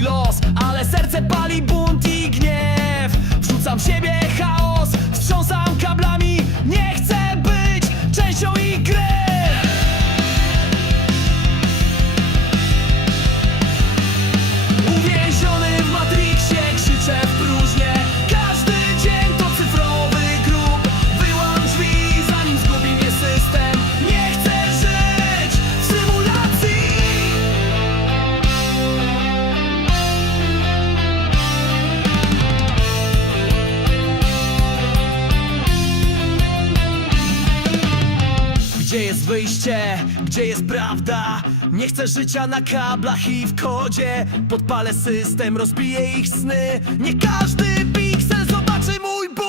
los Ale serce pali bunt i Gdzie jest wyjście? Gdzie jest prawda? Nie chcę życia na kablach i w kodzie Podpalę system, rozbiję ich sny Nie każdy piksel zobaczy mój ból